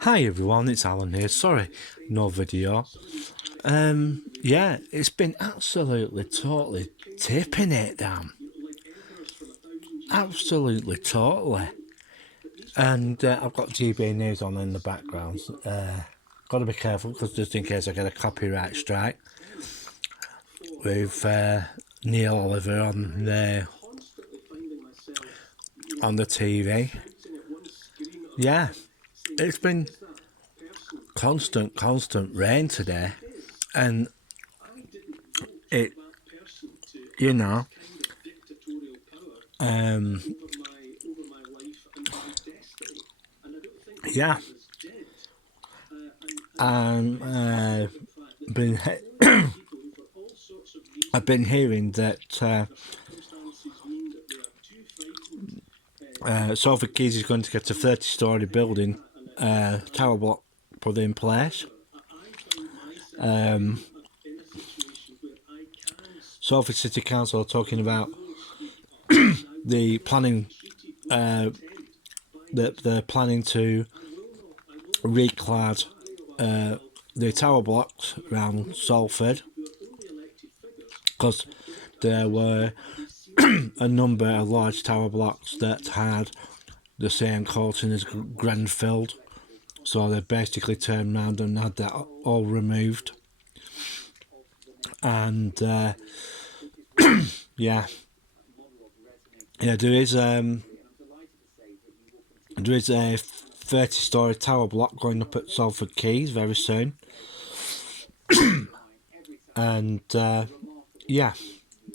Hi everyone, it's Alan here. Sorry, no video. Yeah, it's been absolutely, totally tipping it down. Absolutely, totally. And I've got GB News on in the background. Got to be careful because just in case I get a copyright strike with Neil Oliver on the TV. Yeah, it's been constant rain today, and it, you know, um, yeah, I'm been I've been hearing that Salford Keys is going to get a 30-storey building tower block put in place. Salford City Council are talking about the planning. They're planning to reclad the tower blocks around Salford because there were a number of large tower blocks that had the same coating as Grenfell, so they basically turned around and had that all removed. And yeah, there is a 30-storey tower block going up at Salford Keys very soon, and yeah,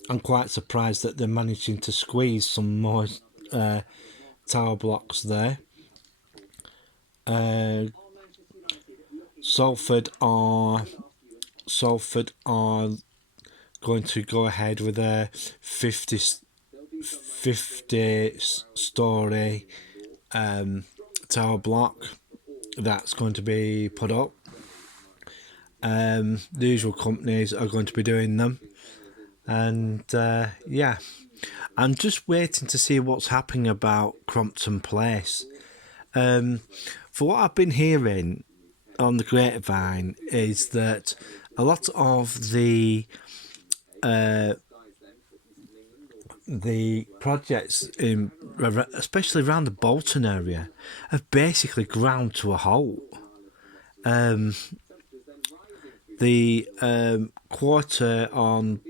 I'm quite surprised that they're managing to squeeze some more tower blocks there. Salford are going to go ahead with a 50 story tower block that's going to be put up. The usual companies are going to be doing them, and yeah, I'm just waiting to see what's happening about Crompton Place. For what I've been hearing on the grapevine is that a lot of the projects in, especially around the Bolton area, have basically ground to a halt. The quarter on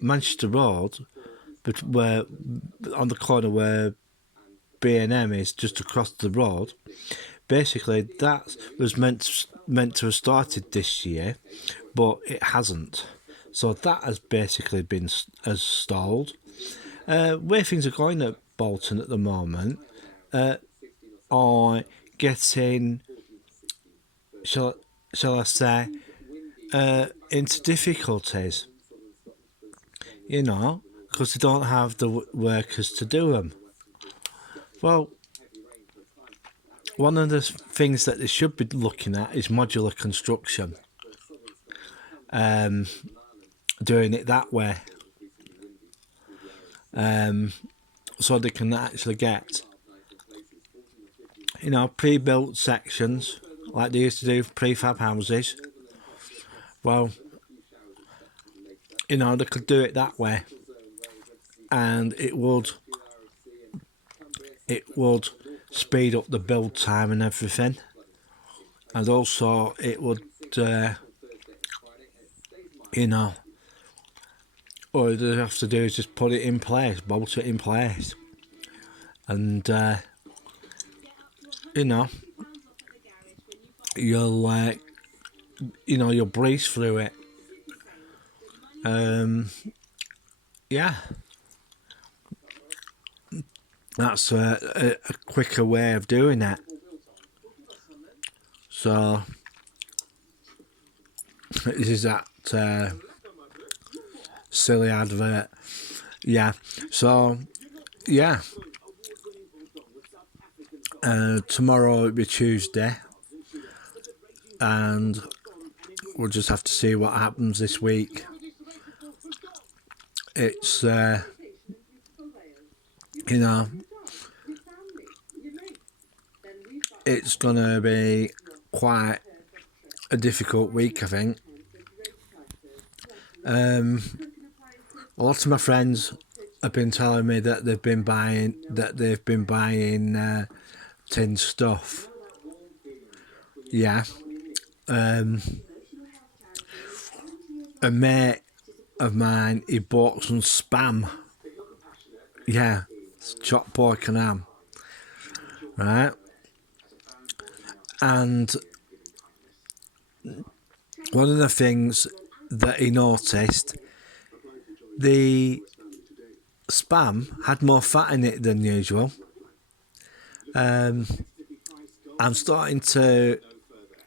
Manchester Road, but where on the corner where B&M is just across the road, basically that was meant to have started this year, but it hasn't. So that has basically been stalled. Where things are going at Bolton at the moment are getting, shall I say, into difficulties. Because they don't have the workers to do them. Well, one of the things that they should be looking at is modular construction. Doing it that way. So they can actually get, pre-built sections like they used to do for prefab houses. Well, they could do it that way, and it would speed up the build time and everything, and also it would all they have to do is just put it in place, bolt it in place, and you'll you'll breeze through it. Yeah, that's a quicker way of doing it. So this is that silly advert. Yeah. So yeah. Tomorrow will be Tuesday, and we'll just have to see what happens this week. It's it's going to be quite a difficult week, I think. A lot of my friends have been telling me that they've been buying tin stuff. Yeah. A mate of mine, he bought some spam. Yeah, chopped pork and ham. Right? And one of the things that he noticed, the spam had more fat in it than usual. I'm starting to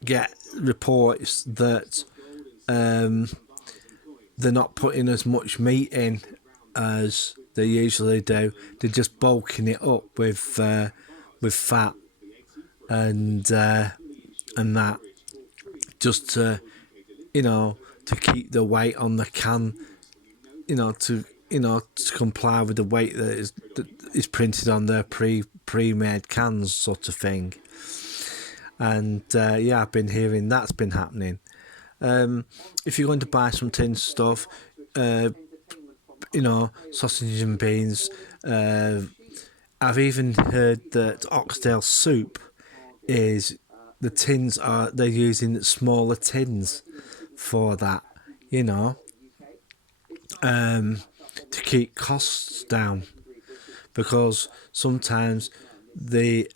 get reports that they're not putting as much meat in as they usually do. They're just bulking it up with fat and that, just to to keep the weight on the can, to comply with the weight that is printed on their pre-made cans, sort of thing. And I've been hearing that's been happening. If you're going to buy some tin stuff, sausage and beans, I've even heard that oxtail soup is they're using smaller tins for that, to keep costs down, because sometimes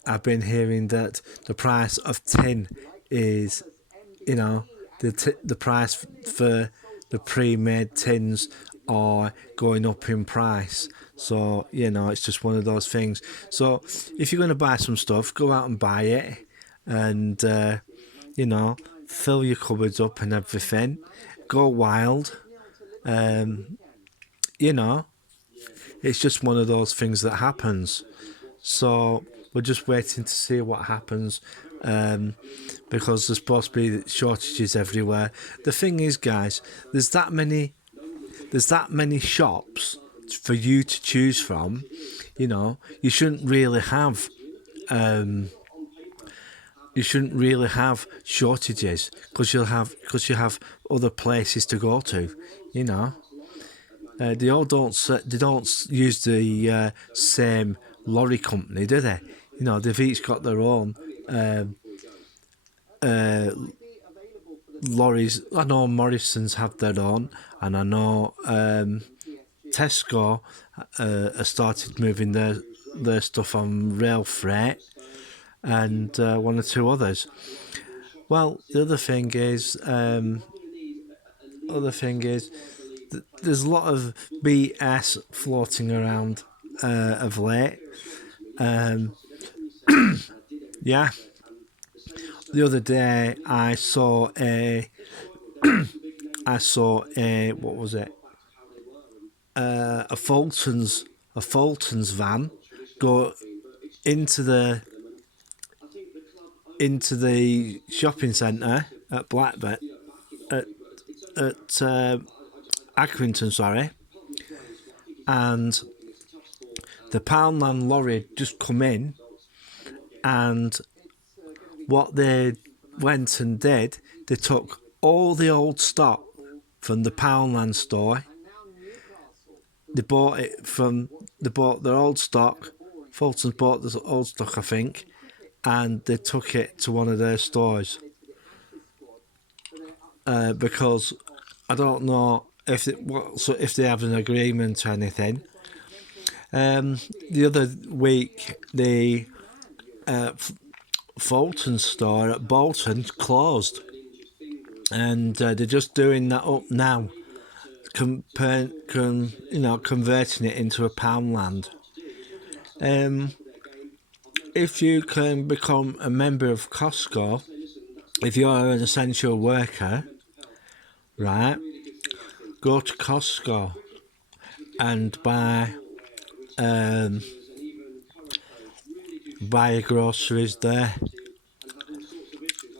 I've been hearing that the price of tin is, the price for the pre-made tins are going up in price. So, it's just one of those things. So, if you're going to buy some stuff, go out and buy it, and, fill your cupboards up and everything. Go wild. It's just one of those things that happens. So, we're just waiting to see what happens, because there's supposed to be shortages everywhere. The thing is, guys, there's that many shops for you to choose from. You shouldn't really have shortages, because you have other places to go to. They don't use the same lorry company, do they? They've each got their own lorries. I know Morrison's have their own, and I know Tesco has started moving their stuff on rail freight, and one or two others. Well, the other thing is there's a lot of BS floating around of late. Yeah. The other day I saw a what was it? A Fulton's van go into the shopping centre at Blackburn, at Accrington, sorry, and the Poundland lorry just come in, and what they went and did, they took all the old stock from the Poundland store. They bought their old stock. Fulton's bought the old stock, I think, and they took it to one of their stores. Because I don't know if they have an agreement or anything. The other week, the Fulton store at Bolton closed, and they're just doing that up now, converting it into a Poundland. If you can become a member of Costco, if you're an essential worker, right, go to Costco and buy your groceries there,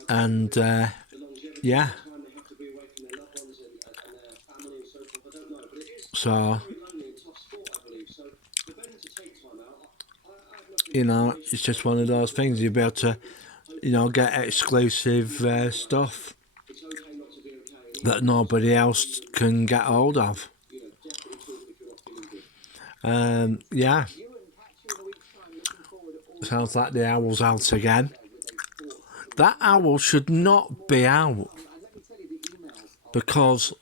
and so it's just one of those things. You'll be able to get exclusive stuff that nobody else can get hold of. Yeah. Sounds like the owl's out again. That owl should not be out because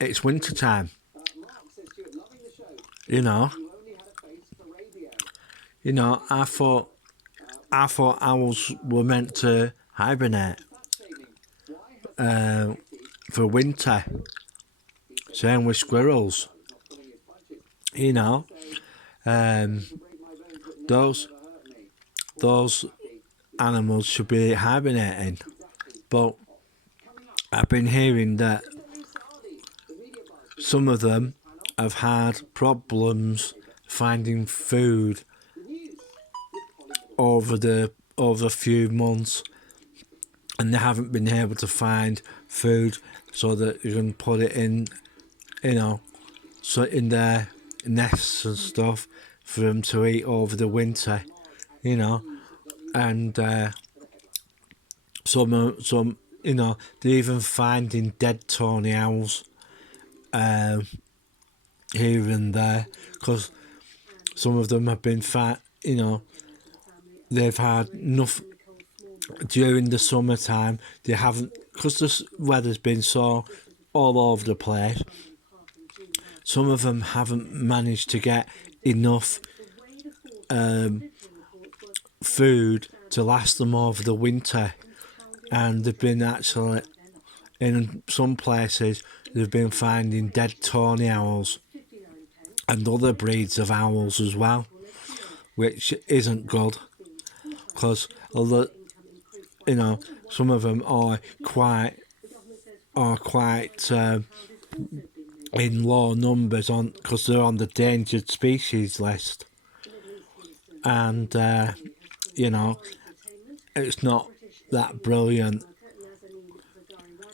it's winter time. I thought owls were meant to hibernate for winter. Same with squirrels. Those animals should be hibernating. But I've been hearing that some of them have had problems finding food over a few months, and they haven't been able to find food so that you can put it in, so in their nests and stuff for them to eat over the winter, and some they're even finding dead tawny owls here and there, because some of them have been they've had enough during the summertime. They haven't, because the weather's been so all over the place. Some of them haven't managed to get enough food to last them over the winter, and they've been actually, in some places, they've been finding dead tawny owls and other breeds of owls as well, which isn't good, because some of them are quite in low numbers because they're on the endangered species list, and it's not that brilliant.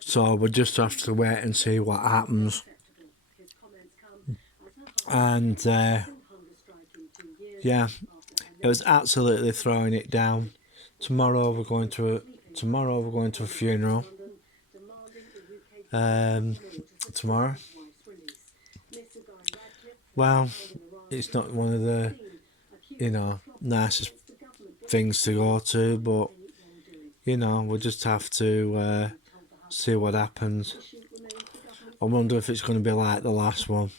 So we'll just have to wait and see what happens. And yeah, it was absolutely throwing it down. Tomorrow we're going to a funeral. Tomorrow. Well, it's not one of the nicest things to go to, but we'll just have to see what happens. I wonder if it's going to be like the last one.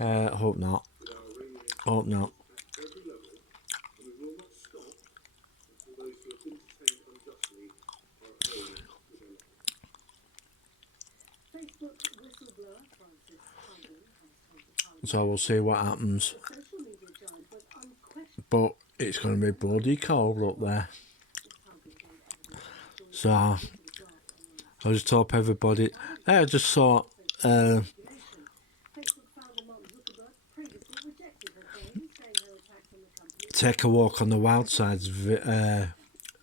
Hope not. So we'll see what happens. But it's going to be bloody cold up there. So I just hope everybody. I just saw Take a Walk on the Wild Sides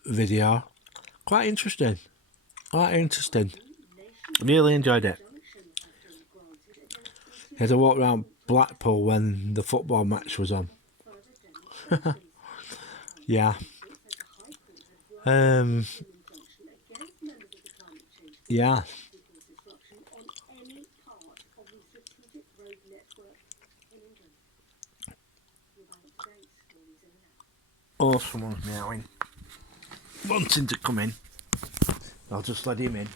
video. Quite interesting. Really enjoyed it. I had to walk around Blackpool when the football match was on. Yeah. Yeah. Oh, someone's meowing. Wanting to come in. I'll just let him in.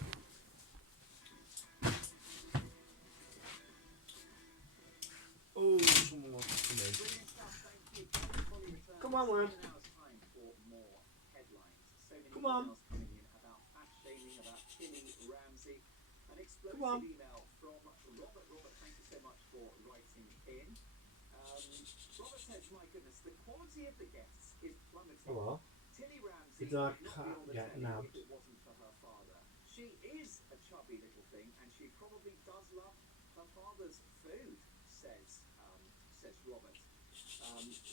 Oh, someone wants to come in. Come on, lad. Come on. Come on. Email from Robert. Robert, thank you so much for writing in. Robert says, my goodness, the quality of the guests is plummeting. Hello. Tilly Ramsey would not be on the telly if it wasn't for her father. She is a chubby little thing, and she probably does love her father's food, says Robert.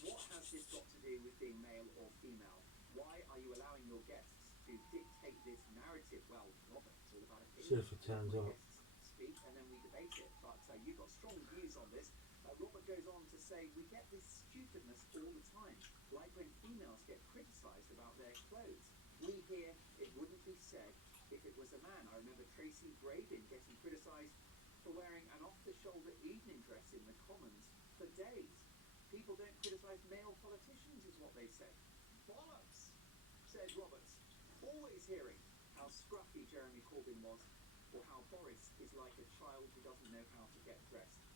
What has this got to do with being male or female? Why are you allowing your guests to dictate this narrative? Well, Robert, it's all about opinion. See if it turns up. Speak and then we debate it. But you've got strong views on this. Robert goes on to say, we get this stupidness all the time. Like when females get criticised about their clothes. We hear it wouldn't be said if it was a man. I remember Tracy Brabin getting criticised for wearing an off-the-shoulder evening dress in the Commons for days. People don't criticise male politicians, is what they say. Bollocks, said Roberts, always hearing how scruffy Jeremy Corbyn was, or how Boris is like a child who doesn't know how to get dressed.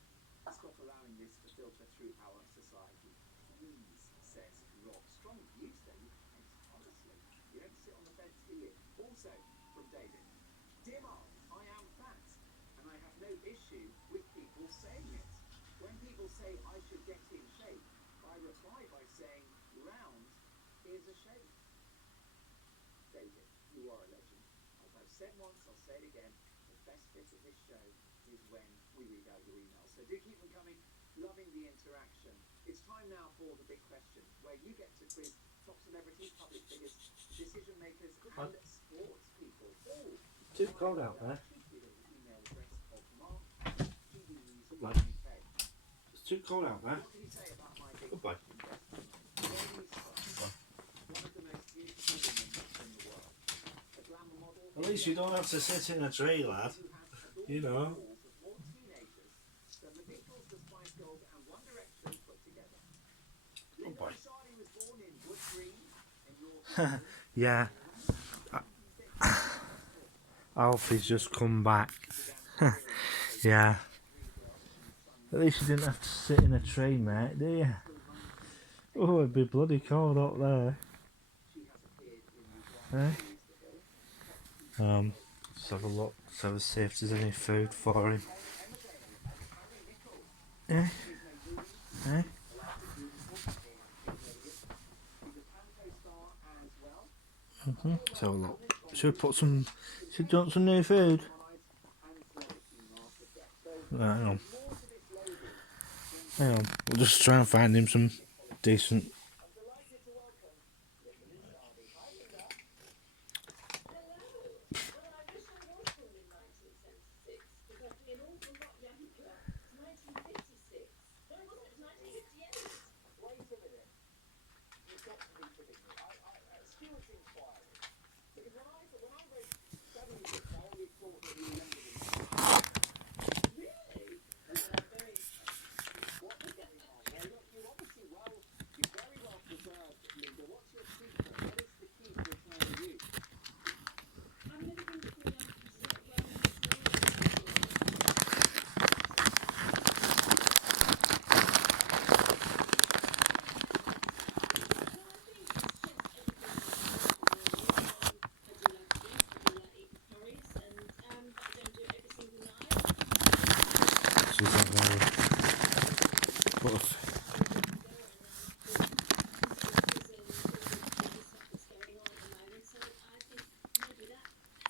Stop allowing this to filter through our society. Please, says Rob. Strong views there, you guys, honestly. You don't sit on the fence, do you? Also, from David, Dear Mark, I am fat, and I have no issue with people saying it. When people say I should get in shape, I reply by saying round is a shape. David, you are a legend. As I've said once, I'll say it again. The best bit of this show is when we read out your emails. So do keep them coming. Loving the interaction. It's time now for the big question, where you get to quiz top celebrities, public figures, decision makers, and sports people. All Too cold out there. cheeky little email address of mark@tvnews.uk. It's too cold out there. What can you say about my big Goodbye. question? Bernice Sparks, one of the most beautiful women in the world. A glamour model. At least you don't have to sit in a tree, lad. You know. Goodbye. Yeah. Alfie's just come back. Yeah. At least you didn't have to sit in a tree, mate, do you? Oh, it'd be bloody cold up there. Eh? Let's have a look. Let's have a see if there's any food for him. Eh? Eh? Let's have a look. Should we put some... Should we want some new food? Right, hang on. Hang on. We'll just try and find him some decent...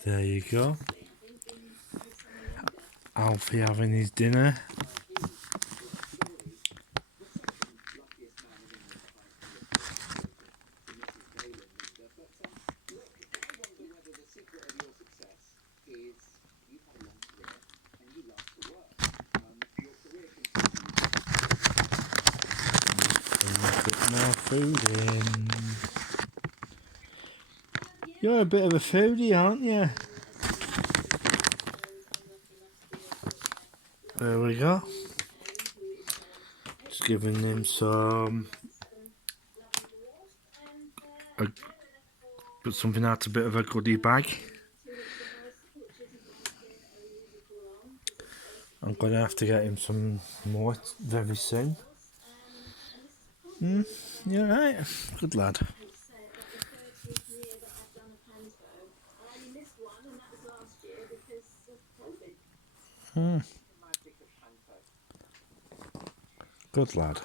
There you go. Alfie having his dinner. More food in. You're a bit of a foodie, aren't you? There we go. Just giving him some. Put something out, a bit of a goodie bag. I'm gonna have to get him some more very soon. You're right. Good lad. Good lad.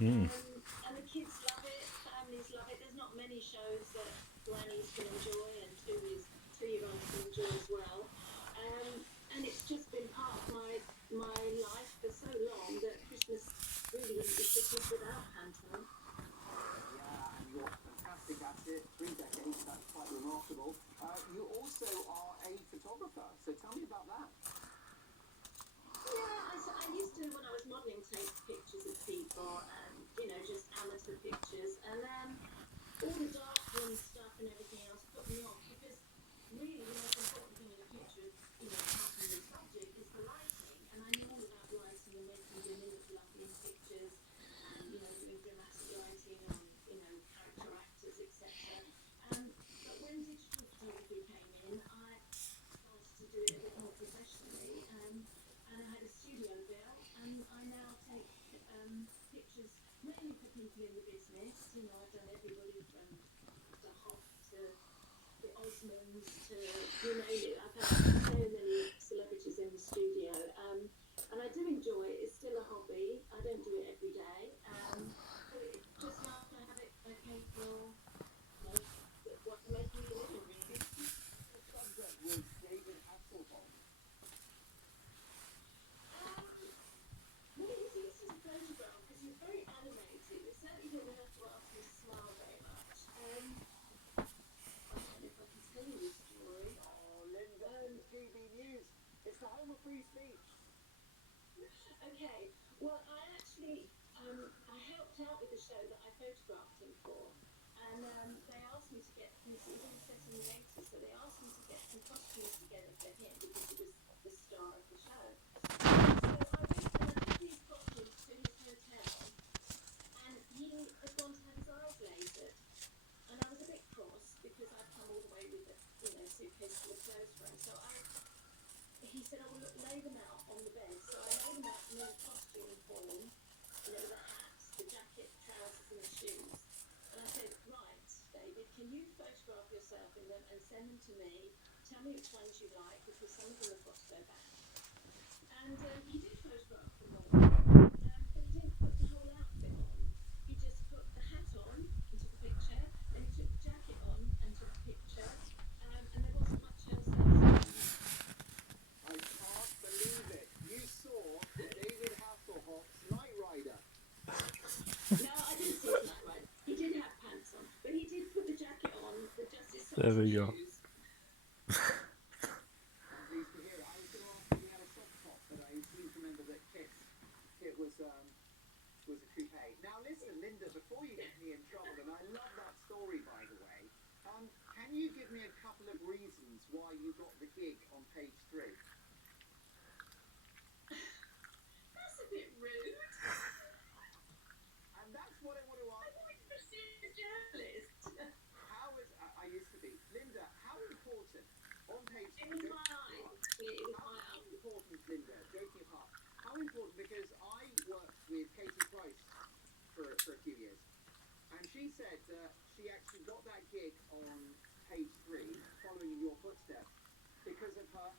And the kids love it, families love it. There's not many shows that grannies can enjoy and two-year-olds can enjoy as well. And it's just been part of my life for so long that Christmas really wouldn't be Christmas without Panto. Yeah, and you're fantastic at it. photographer. So tell me about that. Yeah, I used to, when I was modelling, take pictures of people and, you know, just amateur pictures. And then all the darkroom stuff and everything else put me off because really the most important thing in a picture, you know, apart from the subject, is the lighting. And I know all about lighting and making the lovely pictures and, you know, doing dramatic lighting on, you know, character actors, etc. But when digital photography came in, I started to do it a bit more professionally. And I had a studio built, and I now take pictures mainly for people in the business. You know, I've done everybody from the Hoff to the Osmonds to you name it. I've had so many celebrities in the studio, and I do enjoy it. It's still a hobby. I don't do it every day, but it just like to have it occasional. You know, what makes me a living really. The subject was David Hasselhoff. Well, it was easy to photograph because he was very animated. It certainly didn't have to ask me to smile very much. I don't know if I can tell you this story. Oh, Linda, it's GB News. It's the home of free speech. Okay, well, I actually I helped out with the show that I photographed him for, and they asked me to get this. It was all set in the 80s, so they asked me to get some costumes together for him because he was the star of the show. So I went and I had these costumes to his hotel, and he had gone to have his eyes lasered, and I was a bit cross because I'd come all the way with a suitcase full of clothes for him. So he said, "I will lay them out on the bed." So I laid them out in a costume form, you know, the hat, the jacket, trousers, and the shoes. And I said, "Right, David, can you photograph yourself in them and send them to me? Tell me which ones you like because some of them have got to go back." And he did photograph them all, but he didn't put the whole outfit on. He just put the hat on and took a picture, then he took the jacket on and took a picture, and there wasn't much else else. I can't believe it. You saw David Hasselhoff's Knight Rider. No, I didn't see him that way. He did have pants on, but he did put the jacket on, the Justice socks There we and go. shoes. I'm pleased to hear it. I was going to ask if you had a soft top, but I seem to remember that Kit was a coupe. Now listen, Linda, before you get me in trouble, and I love that story, by the way, can you give me a couple of reasons why you got the gig on Page 3? That's a bit rude. And that's what I want to I ask. wanted to see a journalist. I used to be. Linda, how important on Page 3? It was my eye. It was my How eye. important, Linda, joking apart, how important, because I worked with Katie Price for a few years, and she said that she actually got that gig on Page 3, following in your footsteps, because of her